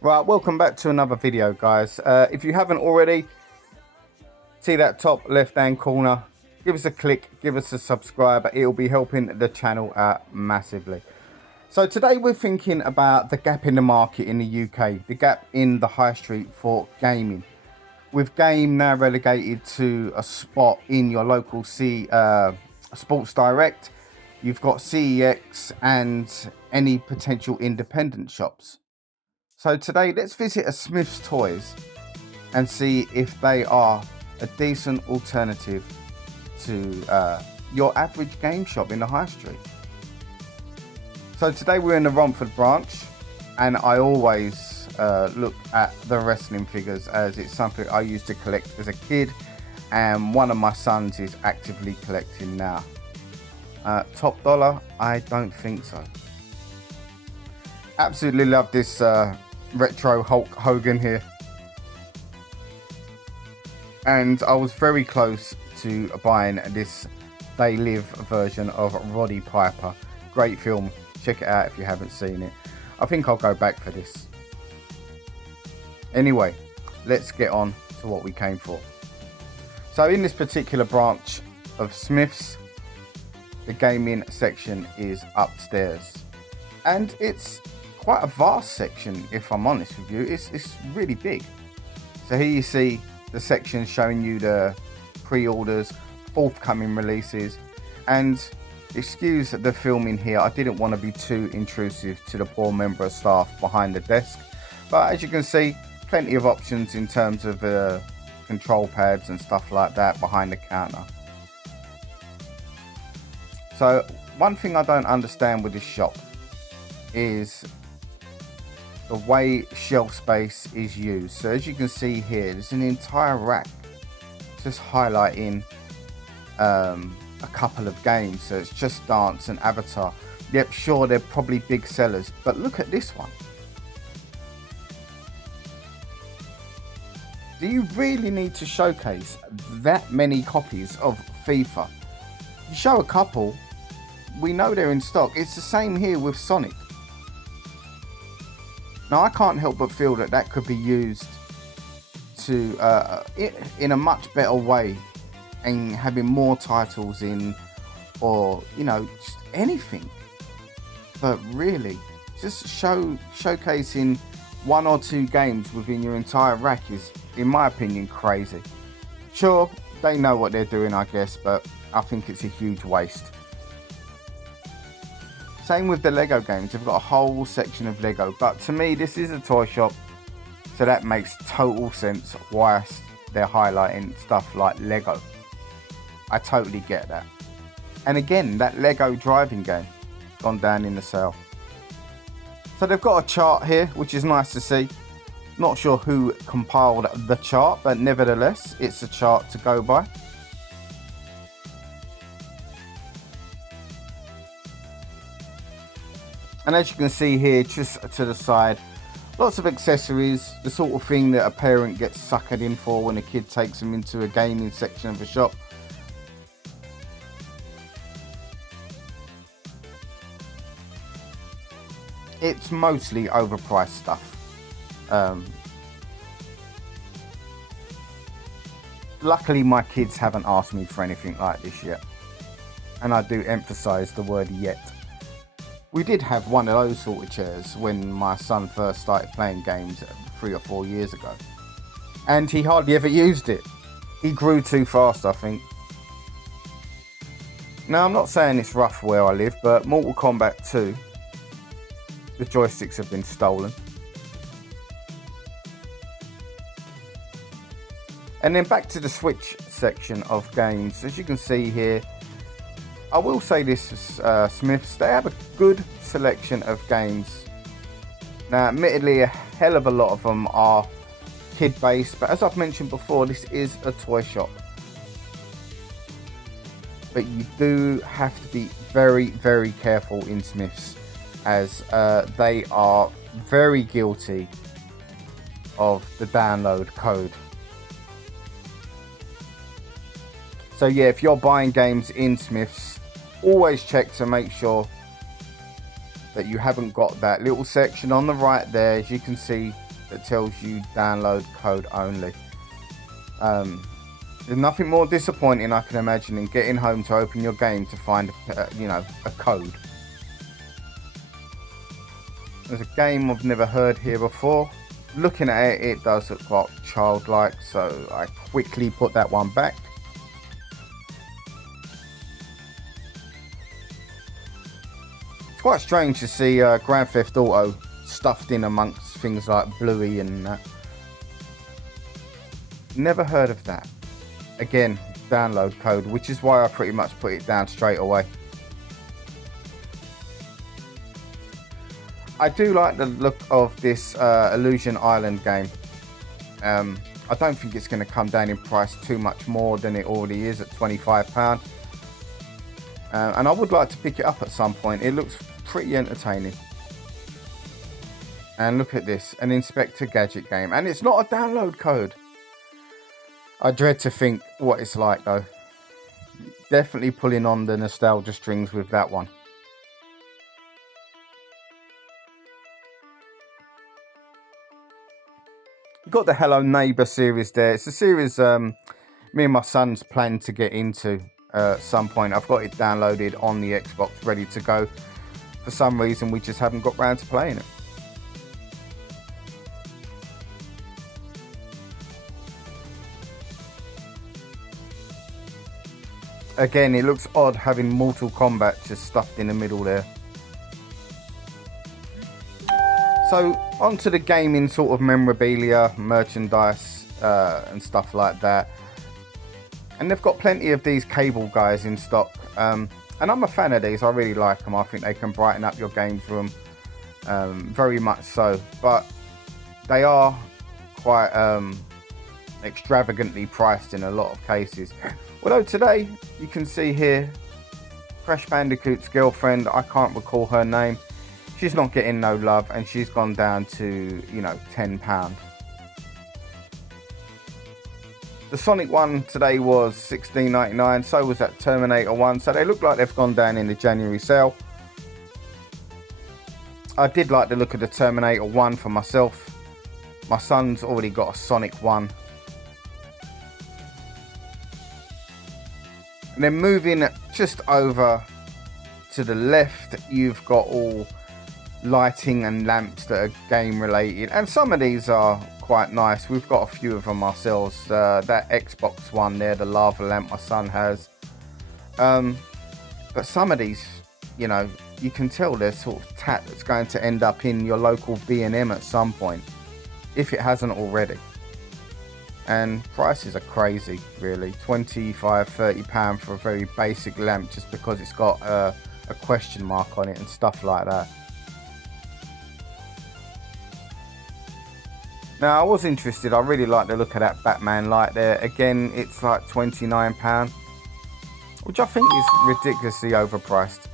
Right, welcome back to another video, guys. If you haven't already, see that top left hand corner, give us a click, give us a subscribe. It'll be helping the channel out massively. So today we're thinking about the gap in the market in the UK, the gap in the high street for gaming. With game now relegated to a spot in your local Sports Direct, you've got CEX and any potential independent shops. So today let's visit a Smyths Toys and see if they are a decent alternative to your average game shop in the high street. So today we're in the Romford branch, and I always look at the wrestling figures as it's something I used to collect as a kid, and one of my sons is actively collecting now. Top dollar? I don't think so. Absolutely love this retro Hulk Hogan here, and I was very close to buying this They Live version of Roddy Piper. Great film, check it out if you haven't seen it. I think I'll go back for this. Anyway, let's get on to what we came for. So in this particular branch of Smyths, the gaming section is upstairs, and it's quite a vast section, if I'm honest with you. It's really big. So here you see the section showing you the pre-orders, forthcoming releases, and excuse the filming here, I didn't want to be too intrusive to the poor member of staff behind the desk, but as you can see, plenty of options in terms of control pads and stuff like that behind the counter. So one thing I don't understand with this shop is the way shelf space is used. So as you can see here, there's an entire rack just highlighting a couple of games. So it's Just Dance and Avatar. Yep, sure, they're probably big sellers, but look at this one. Do you really need to showcase that many copies of FIFA? You show a couple, we know they're in stock. It's the same here with Sonic. Now I can't help but feel that that could be used to in a much better way, and having more titles in, or you know, just anything. But really, just showcasing one or two games within your entire rack is, in my opinion, crazy. Sure, they know what they're doing, I guess, but I think it's a huge waste. Same with the Lego games. They've got a whole section of Lego, but to me this is a toy shop, so that makes total sense why they're highlighting stuff like Lego. I totally get that. And again, that Lego driving game gone down in the sale. So they've got a chart here, which is nice to see. Not sure who compiled the chart, but nevertheless it's a chart to go by. And as you can see here, just to the side, lots of accessories, the sort of thing that a parent gets suckered in for when a kid takes them into a gaming section of a shop. It's mostly overpriced stuff. Luckily my kids haven't asked me for anything like this yet, and I do emphasize the word yet. We did have one of those sort of chairs when my son first started playing games 3 or 4 years ago, and he hardly ever used it. He grew too fast, I think. Now I'm not saying it's rough where I live, but Mortal Kombat 2, the joysticks have been stolen. And then back to the Switch section of games. As you can see here, I will say this, Smyths, they have a good selection of games. Now admittedly a hell of a lot of them are kid based, but as I've mentioned before, this is a toy shop. But you do have to be very, very careful in Smyths, as they are very guilty of the download code. So yeah, if you're buying games in Smyths, always check to make sure that you haven't got that little section on the right there. As you can see, that tells you download code only. There's nothing more disappointing I can imagine than getting home to open your game to find a code. There's a game I've never heard here before. Looking at it, it does look quite childlike, so I quickly put that one back. It's quite strange to see Grand Theft Auto stuffed in amongst things like Bluey and that. Never heard of that. Again, download code, which is why I pretty much put it down straight away. I do like the look of this Illusion Island game. I don't think it's going to come down in price too much more than it already is at £25. And I would like to pick it up at some point. It looks pretty entertaining. And look at this, an Inspector Gadget game. And it's not a download code. I dread to think what it's like though. Definitely pulling on the nostalgia strings with that one. Got the Hello Neighbor series there. It's a series me and my sons plan to get into at some point. I've got it downloaded on the Xbox, ready to go. For some reason, we just haven't got round to playing it. Again, it looks odd having Mortal Kombat just stuffed in the middle there. So, onto the gaming sort of memorabilia, merchandise, and stuff like that. And they've got plenty of these cable guys in stock. And I'm a fan of these. I really like them. I think they can brighten up your games room. Very much so. But they are quite extravagantly priced in a lot of cases. Although today, you can see here, Crash Bandicoot's girlfriend, I can't recall her name. She's not getting no love, and she's gone down to, £10. The Sonic one today was $16.99, so was that Terminator one, so they look like they've gone down in the January sale. I did like the look of the Terminator one for myself. My son's already got a Sonic one. And then moving just over to the left, you've got all lighting and lamps that are game related, and some of these are quite nice. We've got a few of them ourselves. That Xbox one there, the lava lamp my son has, but some of these, you can tell there's sort of tat that's going to end up in your local B&M at some point, if it hasn't already. And prices are crazy, really. £25-30 for a very basic lamp, just because it's got a question mark on it and stuff like that. Now, I was interested. I really like the look of that Batman light there. Again, it's like £29, which I think is ridiculously overpriced.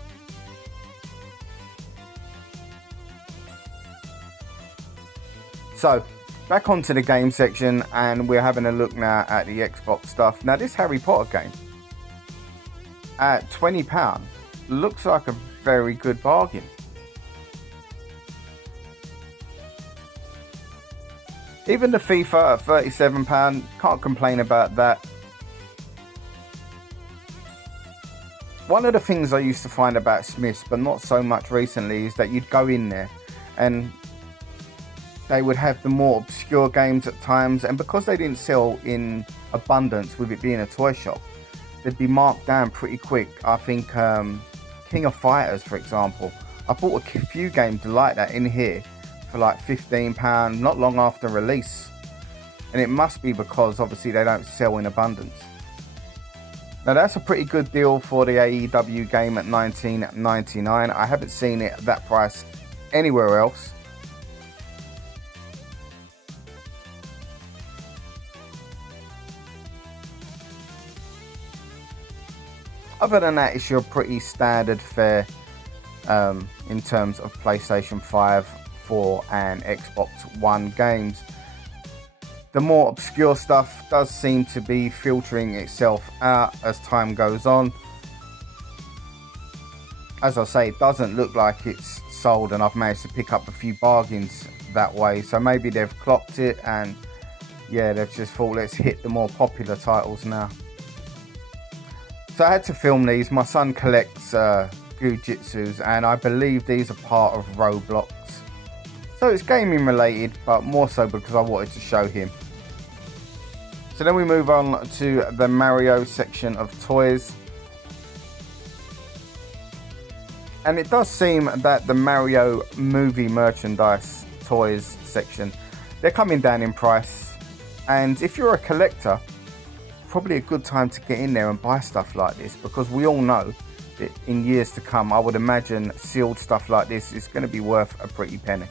So, back onto the game section, and we're having a look now at the Xbox stuff. Now, this Harry Potter game at £20 looks like a very good bargain. Even the FIFA at £37, can't complain about that. One of the things I used to find about Smyths, but not so much recently, is that you'd go in there and they would have the more obscure games at times, and because they didn't sell in abundance with it being a toy shop, they'd be marked down pretty quick. I think King of Fighters, for example, I bought a few games like that in here for like £15 not long after release, and it must be because obviously they don't sell in abundance. Now that's a pretty good deal for the AEW game at $19.99. I haven't seen it at that price anywhere else. Other than that, it's your pretty standard fare in terms of PlayStation 5, 4 and Xbox One games. The more obscure stuff does seem to be filtering itself out as time goes on. As I say, it doesn't look like it's sold, and I've managed to pick up a few bargains that way. So maybe they've clocked it and yeah, they've just thought, let's hit the more popular titles now. So I had to film these. My son collects Gujitsus, and I believe these are part of Roblox. So it's gaming related, but more so because I wanted to show him. So then we move on to the Mario section of toys. And it does seem that the Mario movie merchandise toys section, they're coming down in price. And if you're a collector, probably a good time to get in there and buy stuff like this, because we all know that in years to come, I would imagine sealed stuff like this is going to be worth a pretty penny.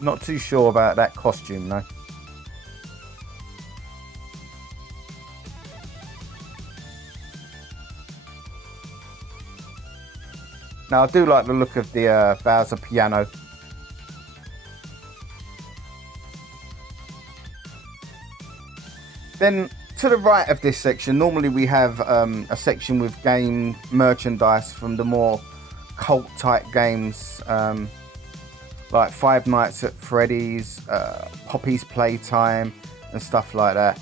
Not too sure about that costume though. Now I do like the look of the Bowser piano. Then to the right of this section, normally we have a section with game merchandise from the more cult type games, like Five Nights at Freddy's, Poppy's Playtime and stuff like that.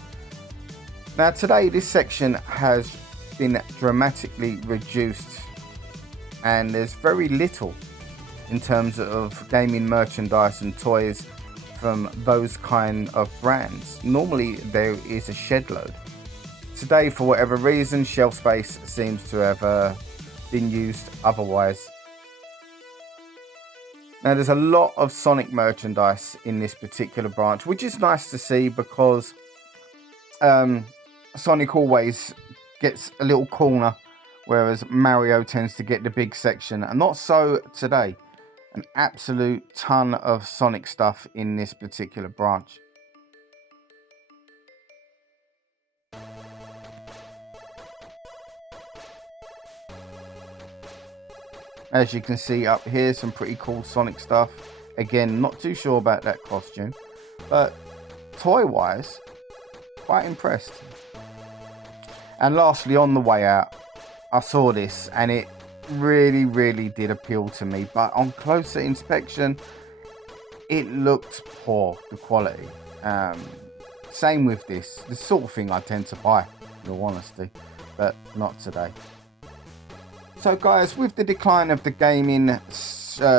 Now today this section has been dramatically reduced and there's very little in terms of gaming merchandise and toys from those kind of brands. Normally there is a shed load. Today, for whatever reason, shelf space seems to have been used otherwise. Now there's a lot of Sonic merchandise in this particular branch, which is nice to see because Sonic always gets a little corner, whereas Mario tends to get the big section, and not so today. An absolute ton of Sonic stuff in this particular branch. As you can see up here, some pretty cool Sonic stuff. Again, not too sure about that costume, but toy-wise, quite impressed. And lastly, on the way out, I saw this and it really did appeal to me, but on closer inspection it looked poor, the quality. Same with this, the sort of thing I tend to buy, in all honesty, but not today. So guys, with the decline of the gaming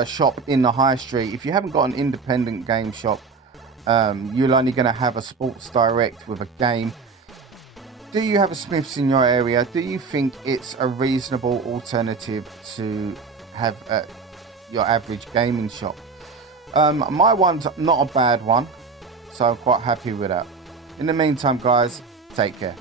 shop in the high street, if you haven't got an independent game shop, you're only going to have a Sports Direct with a game. Do you have a Smyths in your area? Do you think it's a reasonable alternative to have your average gaming shop? My one's not a bad one, so I'm quite happy with that. In the meantime, guys, take care.